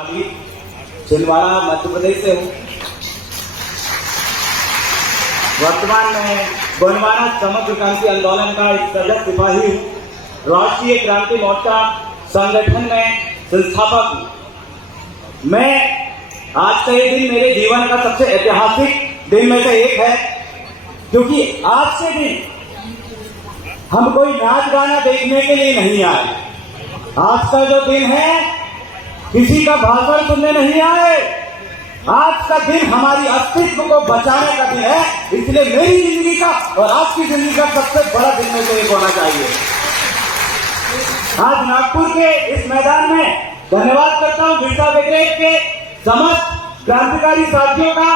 छिंदवाड़ा मध्य प्रदेश से हूँ। वर्तमान में गोंडवाना समग्र क्रांति आंदोलन का एक सजग सिपाही हूँ। राष्ट्रीय क्रांति मोर्चा संगठन में संस्थापक हूँ। मैं आज का ये दिन मेरे जीवन का सबसे ऐतिहासिक दिन में से एक है, क्योंकि आज के दिन हम कोई नाच गाना देखने के लिए नहीं आए। आज का जो दिन है किसी का भाषण सुनने नहीं आए। आज का दिन हमारी अस्तित्व को बचाने का दिन है, इसलिए मेरी जिंदगी का और आपकी जिंदगी का सबसे बड़ा दिन में से एक होना चाहिए। आज नागपुर के इस मैदान में धन्यवाद करता हूँ बिरसा ब्रिगेड के समस्त क्रांतिकारी साथियों का,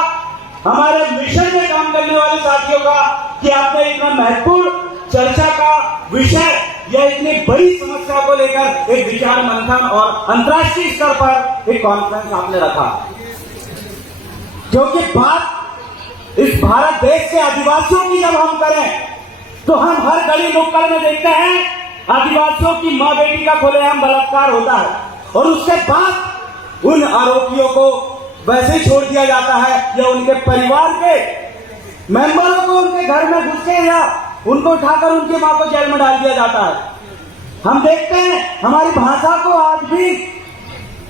हमारे मिशन में काम करने वाले साथियों का, कि आपने इतना महत्वपूर्ण चर्चा का विषय या इतनी बड़ी समस्या को लेकर एक विचार मंथन और अंतर्राष्ट्रीय स्तर पर एक कॉन्फ्रेंस आपने रखा। क्योंकि बात इस भारत देश के आदिवासियों की जब हम करें तो हम हर गली नुक्कड़ में देखते हैं आदिवासियों की मां बेटी का खुलेआम बलात्कार होता है, और उसके बाद उन आरोपियों को वैसे ही छोड़ दिया जाता है या उनके परिवार के मेंबरों को उनके घर में घुस के या उनको उठाकर उनकी मां को जेल में डाल दिया जाता है। हम देखते हैं हमारी भाषा को आज भी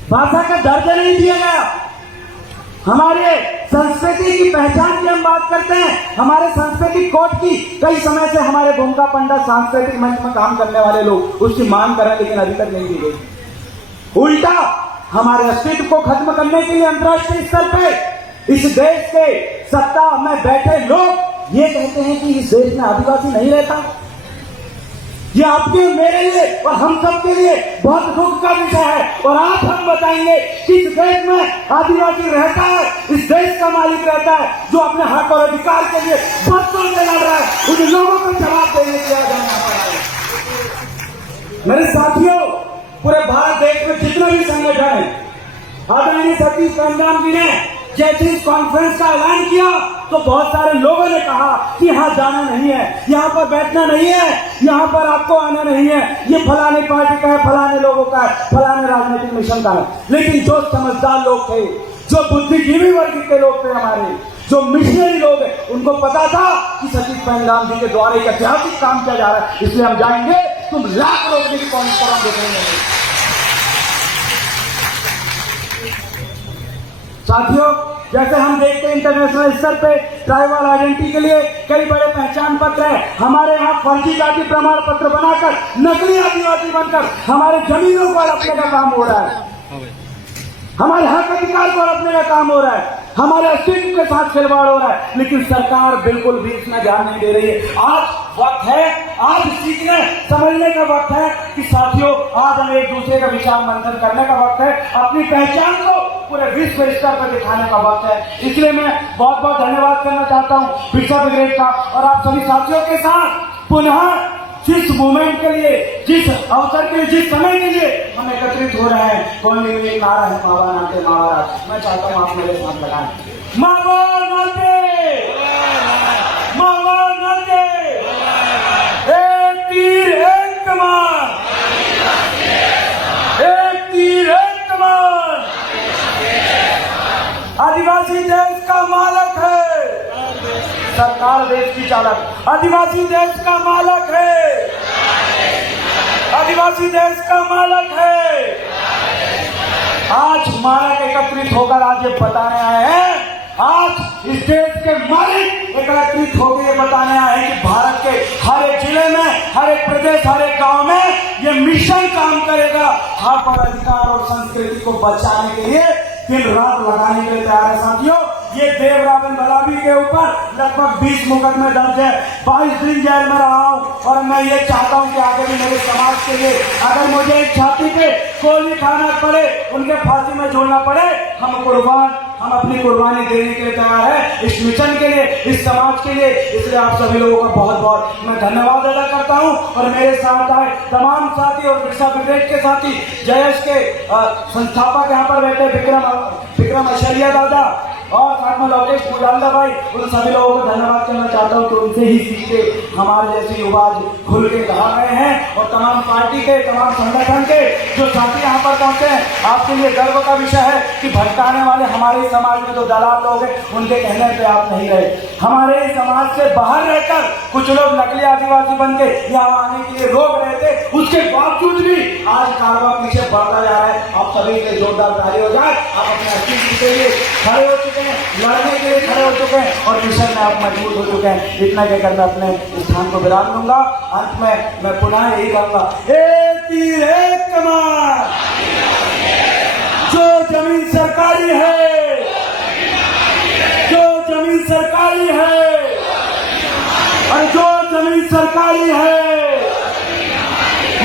भाषा का दर्जा नहीं दिया गया। हमारे संस्कृति की पहचान की हम बात करते हैं, हमारे संस्कृति कोड की कई समय से हमारे भूमिका पंडित सांस्कृतिक मंच में काम करने वाले लोग उसकी मांग करें, लेकिन अभी तक नहीं दी गई। उल्टा हमारे अस्तित्व को खत्म करने के लिए अंतर्राष्ट्रीय स्तर पर इस देश के सत्ता में बैठे लोग ये कहते हैं कि इस देश में आदिवासी नहीं रहता। ये आपके मेरे लिए और हम सब के लिए बहुत दुख का विषय है, और आज हम बताएंगे कि इस देश में आदिवासी रहता है, इस देश का मालिक रहता है, जो अपने हक और अधिकार के लिए बरसों से लड़ रहा है। उन लोगों को जवाब देने के लिए जाना पड़ा है। मेरे साथियों, पूरे भारत देश में जितने भी संगठन है, आदरणीय सतीश पंजाब जी ने जैसे इस कॉन्फ्रेंस का ऐलान किया तो बहुत सारे लोगों ने कहा कि यहाँ जाना नहीं है, यहाँ पर बैठना नहीं है, यहाँ पर आपको आना नहीं है, ये फलाने पार्टी का है, फलाने लोगों का है, फलाने राजनीतिक मिशन का है। लेकिन जो समझदार लोग थे, जो बुद्धिजीवी वर्ग के लोग थे, हमारे जो मिशनरी लोग हैं, उनको पता था कि सतीश पंजाब जी के द्वारा एक ऐतिहासिक काम किया जा रहा है, इसलिए हम जाएंगे। तुम लाख लोग की कॉन्फ्रेंस देखेंगे। साथियों, जैसे हम देखते हैं इंटरनेशनल स्तर पे ट्राइबल आइडेंटिटी के लिए कई बड़े पहचान पत्र हैं। हमारे यहाँ फर्जी जाति प्रमाण पत्र बनाकर नकली आदिवासी बनकर हमारे जमीनों को हड़पने का काम हो रहा है, हमारे हक अधिकार को हड़पने का काम हो रहा है, हमारे अस्तित्व के साथ खिलवाड़ हो रहा है, लेकिन सरकार बिल्कुल भी इसमें ध्यान नहीं दे रही है। आज वक्त है, आज सीखने समझने का वक्त है कि साथियों, आज हमें एक दूसरे का विचार मंथन करने का वक्त है, अपनी पहचान को पूरे विश्व स्तर पर दिखाने का वक्त है। इसलिए मैं बहुत बहुत धन्यवाद करना चाहता हूँ बिरसा ब्रिगेड का और आप सभी साथियों के साथ पुनः जिस मूवमेंट के लिए, जिस अवसर के लिए, जिस समय के लिए हम एकत्रित हो रहे हैं। कौन नहीं नारा है मावा नाते महाराज, मैं चाहता हूँ आप मेरे साथ लगाएं। मावा नाते, मावा नाते, एक तीर एक कमान, एक तीर एक कमान। आदिवासी देश का मालिक है, सरकार देश की चालक। आदिवासी देश का मालिक है, आदिवासी देश का मालिक है। आज मालिक एकत्रित होकर आज ये बताने आए हैं, आज इस देश के मालिक एकत्रित होकर ये बताने आए हैं कि भारत के हर एक जिले में, हर एक प्रदेश, हर एक गांव में ये मिशन काम करेगा हक और अधिकार और संस्कृति को बचाने के लिए, दिन रात लगाने के लिए तैयार है। साथियों, ये देव रावण बलाबी के ऊपर लगभग 20 मुकदमे दर्ज है, 22 दिन जेल में रहा हूँ, और मैं ये चाहता हूँ कि आगे भी मेरे समाज के लिए अगर मुझे एक छाती पे गोली खाना पड़े, उनके फांसी में झूलना पड़े, हम अपनी कुर्बानी देने के लिए तैयार है, इस मिशन के लिए, इस समाज के लिए। इसलिए आप सभी लोगों का बहुत बहुत मैं धन्यवाद अदा करता हूँ। और मेरे साथ आए तमाम साथी और बिरसा ब्रिगेड के साथी, जयश के संस्थापक यहाँ पर बैठे विक्रम ऐश्वर्या दादा, और साथ में लोकेश मुजालदा भाई, उन सभी लोगों को धन्यवाद कहना चाहता हूँ कि उनसे ही सीख के हमारे जैसे युवा आज खुल के कहा गए हैं। और तमाम पार्टी के, तमाम संगठन के जो साथी यहाँ पर पहुंचे हैं, आपके लिए गर्व का विषय है कि भटकाने वाले हमारे समाज में जो दलाल लोग हैं, उनके कहने पे आप नहीं रहे। हमारे समाज से बाहर रहकर कुछ लोग नकली आदिवासी बन के यहाँ आने के लिए रोक रहे थे, उसके बावजूद भी आज कारवां पीछे बढ़ता जा रहा है। आप सभी से जोरदार ताली हो जाए। आप अपने अस्तित्व के लिए खड़े हो चुके हैं, लड़ने के लिए खड़े हो चुके हैं और मिशन में आप मजबूत हो चुके हैं। इतना कहकर मैं अपने स्थान को विराम दूंगा। अंत में मैं पुनः यही कहूंगा, एक तीर एक कमान, जो जमीन सरकारी है, जो जमीन सरकारी है, और जो जमीन सरकारी है,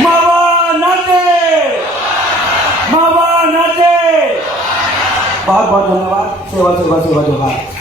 मावा न दे, मावा न दे। बहुत बहुत धन्यवाद। सेवा सेवा सेवा जोहार।